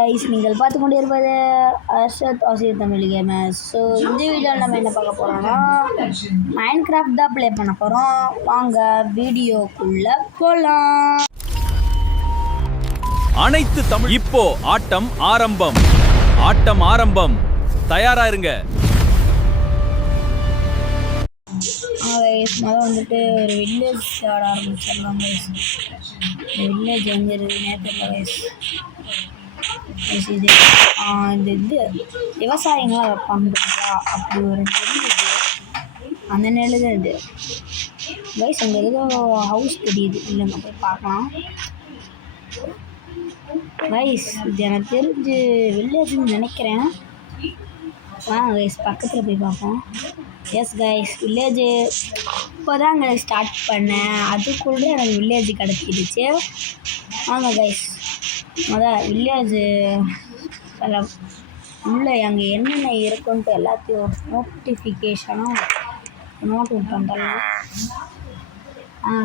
நீங்கள் பார்த்து கொண்டு இருப்பது அர்ஷத் ஆசிரியர் தமிழ் கேமர்ஸ். ஸோ இந்த வீடியோவில் நம்ம என்ன பார்க்க போகிறோம்னா மைண்ட் கிராஃப்ட் தான் ப்ளே பண்ண போகிறோம். வாங்க வீடியோக்குள்ளே போகலாம். அனைத்து தமிழ் இப்போ ஆட்டம் ஆரம்பம் தயாரா இருங்க. முதல் வந்துட்டு ஒரு வில்லேஜ் ஆட ஆரம்பிச்சிடலாம். வில்லேஜ் எங்கே இருக்குது நேற்று வயசு இது இது விவசாயங்களாம் வைப்பாங்களா அப்படி ஒரு நெல் இது, அந்த நெல் தான் இது வயசு. அங்கே ஏதோ ஹவுஸ் தெரியுது, இல்லைங்க போய் பார்க்கலாம். வயசு இது எனக்கு தெரிஞ்சு வில்லேஜ்னு நினைக்கிறேன். கைஸ் பக்கத்தில் போய் பார்ப்போம். எஸ் கைஸ், வில்லேஜு இப்போ தான் அங்கே ஸ்டார்ட் பண்ணேன், அதுக்குள்ளே எனக்கு வில்லேஜ் கிடச்சிடுச்சு. வாங்க கைஸ், வில்லேஜு உள்ளே அங்கே என்னென்ன இருக்குன்ட்டு எல்லாத்தையும் நோட்டிஃபிகேஷனும் நோட் பண்ணுறேன்.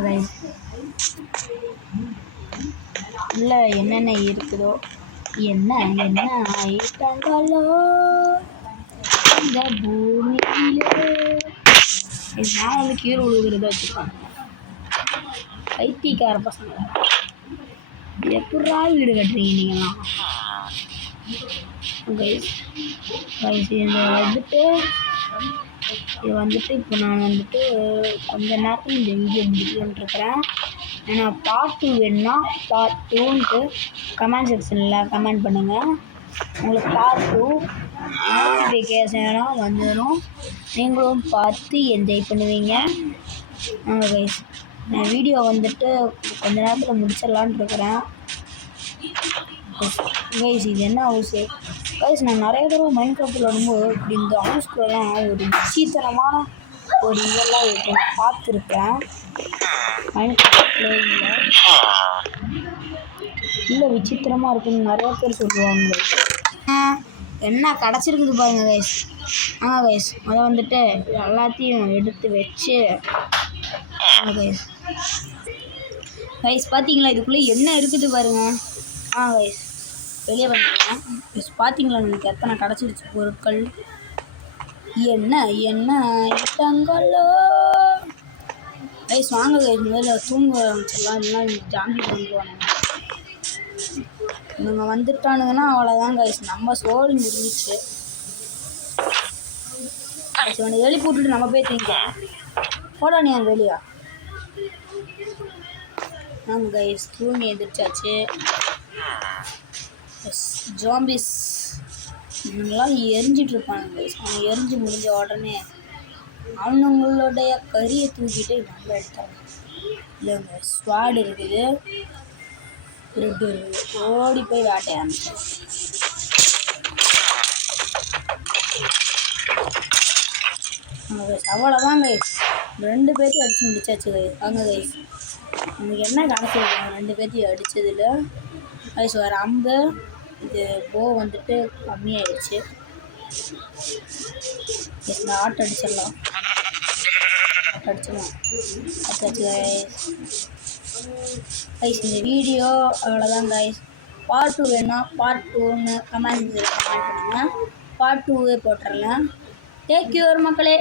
கைஸ், உள்ளே என்னென்ன இருக்குதோ என்ன ஐட்டங்களோ இந்த பூமியிலே நான் வந்து கீழே விழுகிறத வச்சுருக்காங்க. பைத்தியக்கார பசங்க, எப்படா வீடு கட்டுறீங்க நீங்களாம்? இது வந்துட்டு இப்போ நான் வந்துட்டு கொஞ்ச நேரத்தில் இந்த வீடியோ முடிக்கலான்ட்டு இருக்கிறேன். ஏன்னா பார்ட் 2 வேணுன்னா பார்ட் 2ன்ட்டு கமெண்ட் செக்ஷனில் கமெண்ட் பண்ணுங்கள். உங்களுக்கு பார்ட் 2 நோட்டிஃபிகேஷனாக வந்துடும், நீங்களும் பார்த்து என்ஜாய் பண்ணுவீங்க. கைஸ், நான் வீடியோ வந்துட்டு கொஞ்ச நேரத்தில் முடிச்சிடலான்ட்டு இருக்கிறேன். கைஸ், இது என்ன ஹவுஸு? கைஸ், நான் நிறைய தடவை மைண்ட் கிராஃப்ட் விளாடும்போது இப்படி இந்த ஹவுஸ்குள்ளெல்லாம் ஒரு விசித்திரமான ஒரு இதெல்லாம் இருக்கும் பார்த்துருக்கேன். மைண்ட் கிராஃப்ட்ல இல்லை விசித்திரமாக இருக்குன்னு நிறைய பேர் சொல்லுவாங்க. என்ன கிடச்சிருக்குது பாருங்க கைஸ். கைஸ், அதை வந்துட்டு எல்லாத்தையும் எடுத்து வச்சு கைஸ் பார்த்தீங்களா, இதுக்குள்ளே என்ன இருக்குது பாருங்க. கைஸ், வெளியே வந்துடுறேன். கைஸ் பார்த்தீங்களா, எனக்கு எத்தனை கிடச்சிருச்சு பொருட்கள். என்ன ஐட்டங்களோ. கைஸ் வாங்க கைஸ், முதல்ல தூங்க ஆரம்பிச்சிடலாம். இல்லைன்னா ஜாம்பி வந்துடுவாங்க. இவங்க வந்துட்டானுங்கன்னா அவ்வளோதான் கைஸ், நம்ம சோறு முடிஞ்சிச்சு. இவனை எழுப்பி விட்டுட்டு நம்ம போய் தூங்கிக்கலாம். போடா நீ அந்த வெளியா. கைஸ் தூங்கி எதிர்ச்சாச்சு. ஜாம்பிஸ் இவங்கெல்லாம் எரிஞ்சிட்ருப்பாங்க கைஸ். அவங்க எரிஞ்சு முடிஞ்ச உடனே அவனுங்களுடைய கறியை தூக்கிட்டு நம்ம எடுத்தாங்க. இல்லைங்க, ஸ்வாட் இருக்குது, பிரெட் இருக்குது, ஓடி போய் வேட்டைய ஆரம்பிச்சேன். அவ்வளோதான் கைஸ், 2 பேர்த்தையும் அடித்து முடிச்சாச்சு கைஸ். வாங்க கைஸ், நமக்கு என்ன கிடச்சிருக்காங்க 2 பேர்த்தையும் அடித்ததில். கைஸ் வேறு அம்பு இது போ வந்துட்டு கம்மியாயிடுச்சு. கைஸ் இந்த ஆட்டை அடிச்சிடலாம். அடிச்சாச்சு கைஸ். இந்த வீடியோ அவ்வளோதான் கைஸ். பார்ட் 2 வேணுன்னா பார்ட் 2ன்னு கமெண்ட் பண்ணுங்கள். பார்ட் 2 போட்டுடலாம். டேக் கேர் மக்களே.